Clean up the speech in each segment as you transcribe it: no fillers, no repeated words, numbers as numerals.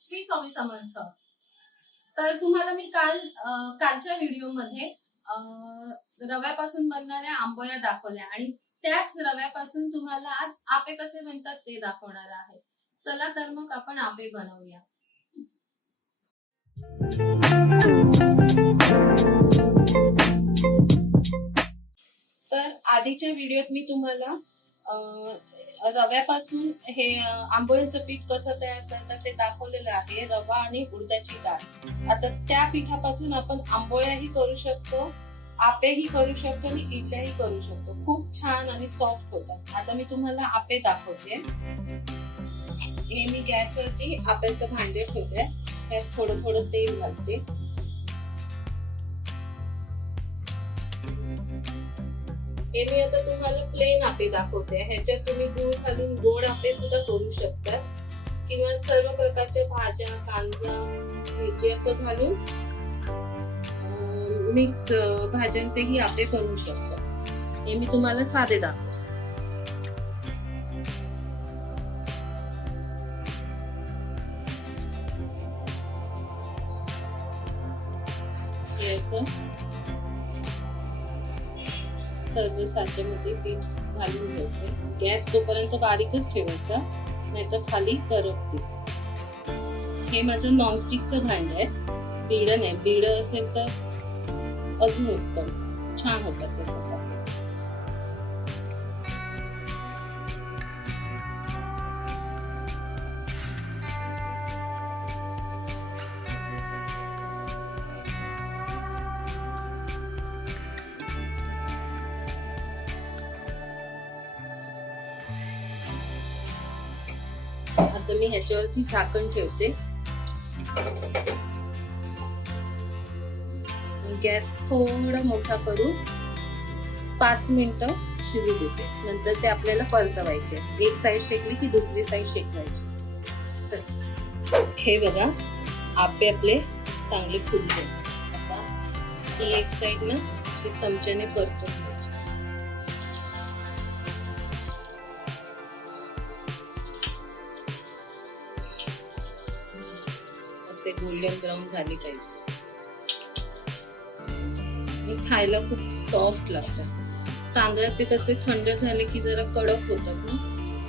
श्री स्वामी समर्थ। तर तुम्हाला मी कालच्या व्हिडिओमध्ये रव्यापासून बनणाऱ्या आंबोळ्या दाखवल्या आणि त्याच रव्यापासून तुम्हाला आज आपे कसे बनतात ते दाखवणार आहे। चला तर मग आपण आपे बनवूया। तर आधीच्या व्हिडिओत मी तुम्हाला रव्यापासून हे आंबोळीचं पीठ कसं तयार करतात ते दाखवलेलं आहे, रवा आणि उडदाची डाळ। आता त्या पिठापासून आपण आंबोळ्याही करू शकतो, आपेही करू शकतो आणि इडल्याही करू शकतो। खूप छान आणि सॉफ्ट होतात। आता मी तुम्हाला आपे दाखवते। हे मी गॅसवरती आप्याचं भांडे ठेवलंय, त्यात थोडं थोडं तेल घालते। हे मी आता तुम्हाला प्लेन आपे दाखवते। ह्याच्यात तुम्ही गूळ घालून गोड आपे सुद्धा करू शकता किंवा सर्व प्रकारच्या भाज्या, कांदा, मिरची असं घालून मिक्स भाज्यांचेही आपे बनवू शकता। हे मी तुम्हाला साधे दाखवते। हे असं सर्व साच्यामध्ये पीठ घालून घ्यायचं। गॅस तोपर्यंत बारीकच ठेवायचा, नाहीतर खाली करपते। हे माझं नॉनस्टिकचं भांड आहे, बिडं नाही। बिडं असेल तर अजून उत्तम, छान होतात ते चपात्या। आता मी ह्याच्यावरती झाकण ठेवते, गॅस थोडा मोठा करून 5 मिनिटं शिजू देते। नंतर ते आपल्याला परतवायचे। एक साइड शेकली की दुसरी साइड शेकवायची। चल, हे बघा आपे आपले चांगले फुलले। आता ही एक साइड ना अशी चमच्याने परतून घ्यायची। असे गोल्डन ब्राउन झाले पाहिजे। खायला खूप सॉफ्ट लागतात। तांदळाचे कसे थंड झाले की जरा कडक होतात ना,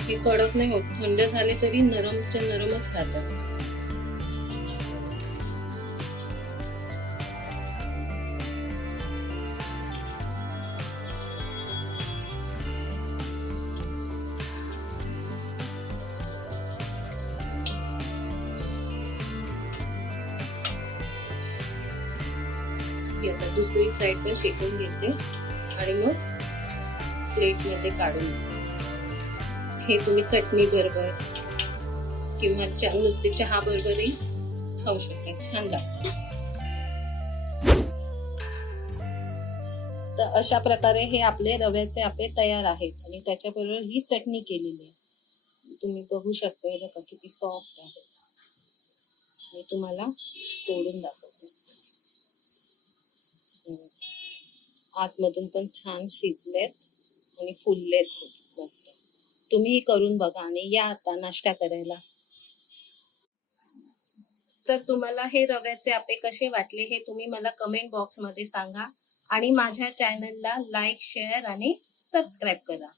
हे कडक नाही होत, थंड झाले तरी नरमच्या नरमच राहतात। आता दुसरी साइड पण शेकून घेते आणि मग प्लेट मध्ये काढून घेते। हे तुम्ही चटणी बरोबर किंवा नुसते चहा बरोबरही खाऊ शकता, छान लागतं। तर अशा प्रकारे हे आपले रव्याचे आपे तयार आहेत आणि त्याच्याबरोबर ही चटणी केलेली आहे। तुम्ही बघू शकता, हे बघा किती सॉफ्ट आहे। मी तुम्हाला तोडून दाखवते। आतमधून पण छान शिजलेत आणि फुललेत खूप मस्त। तुम्ही करून बघा आणि या आता नाश्ता करायला। तर तुम्हाला हे रव्याचे आपे कसे वाटले हे तुम्ही मला कमेंट बॉक्स मध्ये सांगा आणि माझ्या चॅनलला लाईक, शेअर आणि सबस्क्राईब करा।